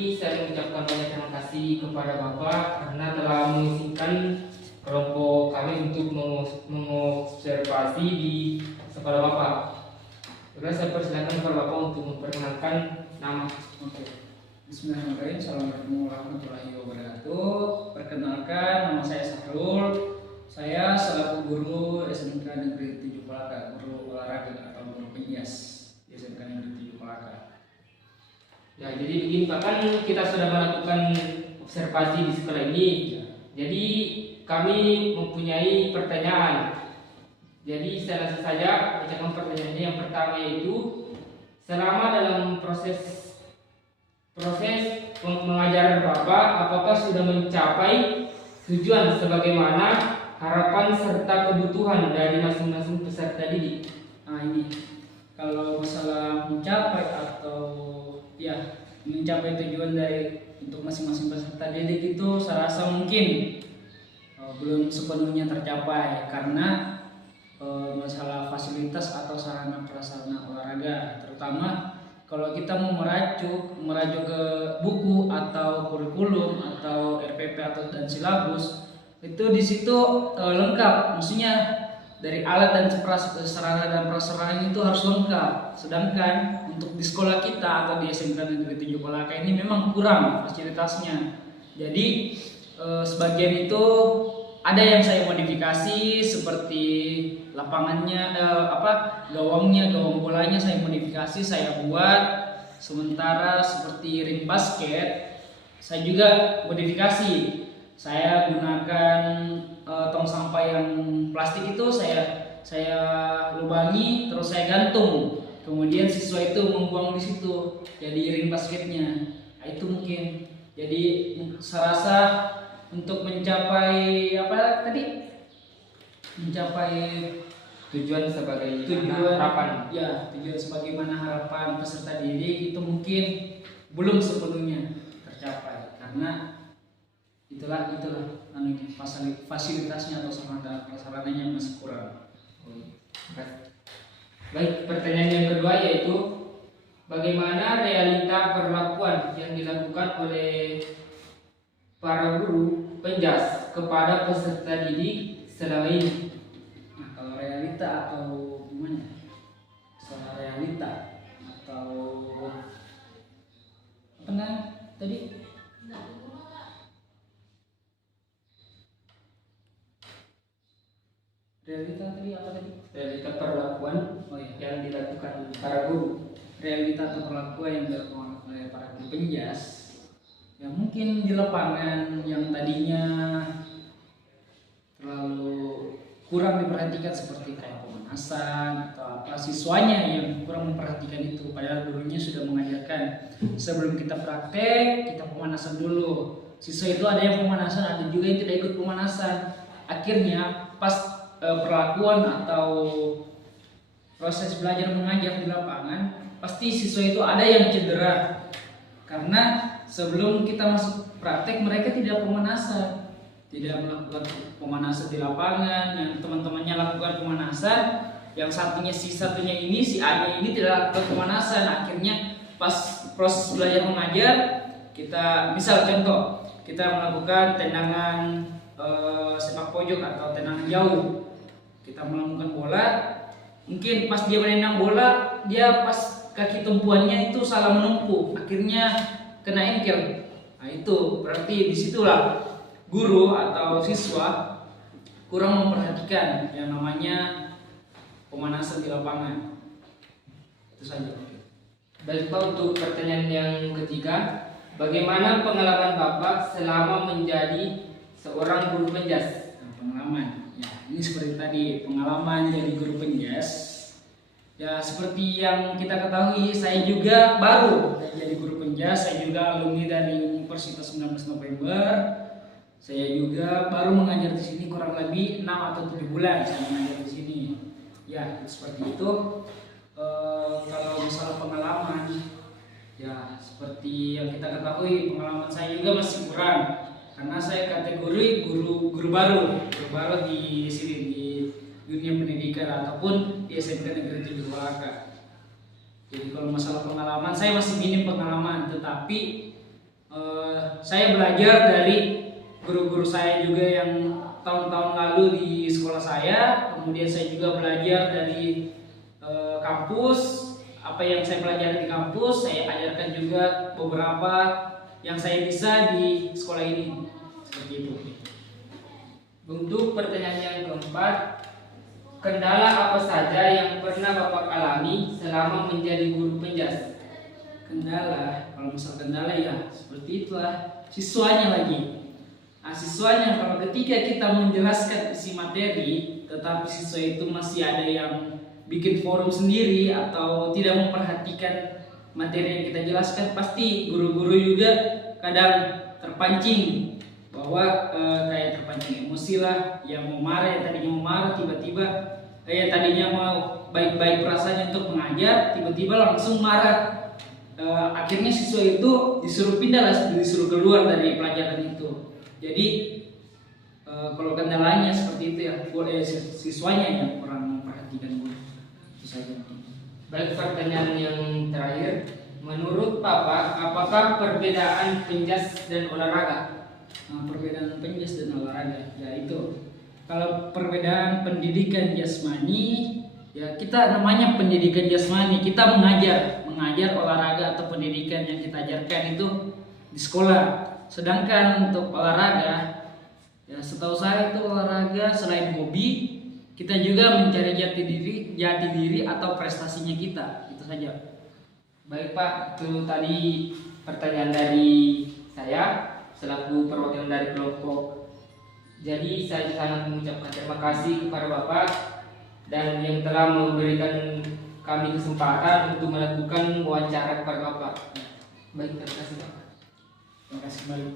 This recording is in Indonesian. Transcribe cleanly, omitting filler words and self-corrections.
Jadi saya mengucapkan banyak terima kasih kepada Bapak karena telah mengisikan kelompok kami untuk mengobservasi di sekolah Bapak. Kemudian saya persilakan kepada Bapak untuk memperkenalkan nama. Oke. Bismillahirrahmanirrahim. Assalamualaikum warahmatullahi wabarakatuh. Perkenalkan, nama saya Sahrul. Saya selaku guru SMK Negeri 7 Kolaka, guru olahraga atau guru penyias di SMK Negeri 7 Kolaka. Ya, jadi begini Pak, kan kita sudah melakukan observasi di sekolah ini. Jadi kami mempunyai pertanyaan. Jadi saya langsung saja bacakan pertanyaannya. Yang pertama yaitu, selama dalam proses mengajar Bapak, apakah sudah mencapai tujuan sebagaimana harapan serta kebutuhan dari masing-masing peserta didik? Nah ini, kalau masalah mencapai atau mencapai tujuan dari untuk masing-masing peserta didik itu saya rasa mungkin belum sepenuhnya tercapai karena masalah fasilitas atau sarana prasarana olahraga, terutama kalau kita mau merajuk ke buku atau kurikulum atau RPP atau dan silabus itu di situ lengkap, maksudnya dari alat dan sarana dan prasarana itu harus lengkap. Sedangkan untuk di sekolah kita atau di SMK Negeri 7 Kolaka ini memang kurang fasilitasnya. Jadi sebagian itu ada yang saya modifikasi seperti lapangannya, gawang bolanya saya modifikasi, saya buat. Sementara seperti ring basket saya juga modifikasi. Saya gunakan tong sampah yang plastik itu saya lubangi terus saya gantung. Kemudian siswa itu membuang di situ jadi ring basketnya. Nah, itu mungkin. Jadi saya rasa untuk mencapai Tujuan sebagai harapan. Ya, tujuan sebagaimana harapan peserta didik itu mungkin belum sepenuhnya tercapai karena itulah fasilitasnya atau sarana prasarananya masih kurang. Baik, pertanyaan yang kedua yaitu, bagaimana realita perlakuan yang dilakukan oleh para guru penjas kepada peserta didik selama ini? Nah, kalau realita atau gimana? Soal realita atau apa tadi? Realita tadi apa tadi? Realita perlakuan yang dilakukan para guru. Realita atau perlakuan yang dilakukan oleh para guru penjas, ya mungkin di lapangan yang tadinya terlalu kurang diperhatikan seperti kayak pemanasan atau apa, siswanya yang kurang memperhatikan itu, padahal gurunya sudah mengajarkan sebelum kita praktek kita pemanasan dulu. Siswa itu ada yang pemanasan, ada juga yang tidak ikut pemanasan. Akhirnya pas perlakuan atau proses belajar mengajar di lapangan, pasti siswa itu ada yang cedera karena sebelum kita masuk praktek mereka tidak pemanasan, tidak melakukan pemanasan di lapangan. Yang teman-temannya lakukan pemanasan, yang satunya si A-nya ini tidak lakukan pemanasan. Akhirnya pas proses belajar mengajar, kita misal contoh kita melakukan tendangan sepak pojok atau tendangan jauh, kita melakukan bola, mungkin pas dia menendang bola, dia pas kaki tumpuannya itu salah menumpuk, akhirnya kena engkel. Nah itu berarti disitulah guru atau siswa kurang memperhatikan yang namanya pemanasan di lapangan. Itu saja. Baik Pak, untuk pertanyaan yang ketiga, bagaimana pengalaman Bapak selama menjadi seorang guru penjas? Nah, pengalaman, ya ini seperti tadi pengalaman jadi guru penjas. Ya seperti yang kita ketahui, saya juga baru jadi guru penjas. Saya juga alumni dari Universitas 19 November. Saya juga baru mengajar di sini kurang lebih 6 atau 7 bulan saya mengajar di sini. Ya seperti itu. Kalau misalnya pengalaman, ya seperti yang kita ketahui, pengalaman saya juga masih kurang karena saya kategori guru baru di sini di dunia pendidikan ataupun di SMK Negeri 7 Kolaka. Jadi kalau masalah pengalaman saya masih minim pengalaman, tetapi Saya belajar dari guru-guru saya juga yang tahun-tahun lalu di sekolah saya. Kemudian saya juga belajar dari kampus. Apa yang saya pelajari di kampus saya ajarkan juga beberapa yang saya bisa di sekolah ini. Seperti itu. Untuk pertanyaan yang keempat, kendala apa saja yang pernah Bapak alami selama menjadi guru penjas? Kendala, kalau misal kendala ya seperti itulah siswanya lagi. Nah, siswanya kalau ketika kita menjelaskan isi materi, tetapi siswa itu masih ada yang bikin forum sendiri atau tidak memperhatikan materi yang kita jelaskan, pasti guru-guru juga kadang terpancing bahwa kayak terpancing emosi lah, yang mau marah, yang tadinya mau marah tiba-tiba yang tadinya mau baik-baik perasaannya untuk mengajar tiba-tiba langsung marah. Akhirnya siswa itu disuruh pindah lah, disuruh keluar dari pelajaran itu. Jadi kalau kendalanya seperti itu ya, boleh siswanya yang kurang memperhatikan guru. Itu saja. Baik, pertanyaan yang terakhir, menurut Bapak apakah perbedaan penjas dan olahraga? Perbedaan penjas dan olahraga ya itu, kalau perbedaan pendidikan jasmani ya kita namanya pendidikan jasmani, kita mengajar olahraga atau pendidikan yang kita ajarkan itu di sekolah. Sedangkan untuk olahraga ya setahu saya itu olahraga selain hobi kita juga mencari jati diri atau prestasinya kita. Itu saja. Baik Pak, itu tadi pertanyaan dari saya selaku perwakilan dari kelompok. Jadi saya sangat mengucapkan terima kasih kepada Bapak dan yang telah memberikan kami kesempatan untuk melakukan wawancara kepada Bapak. Baik, terima kasih Bapak. Terima kasih kembali.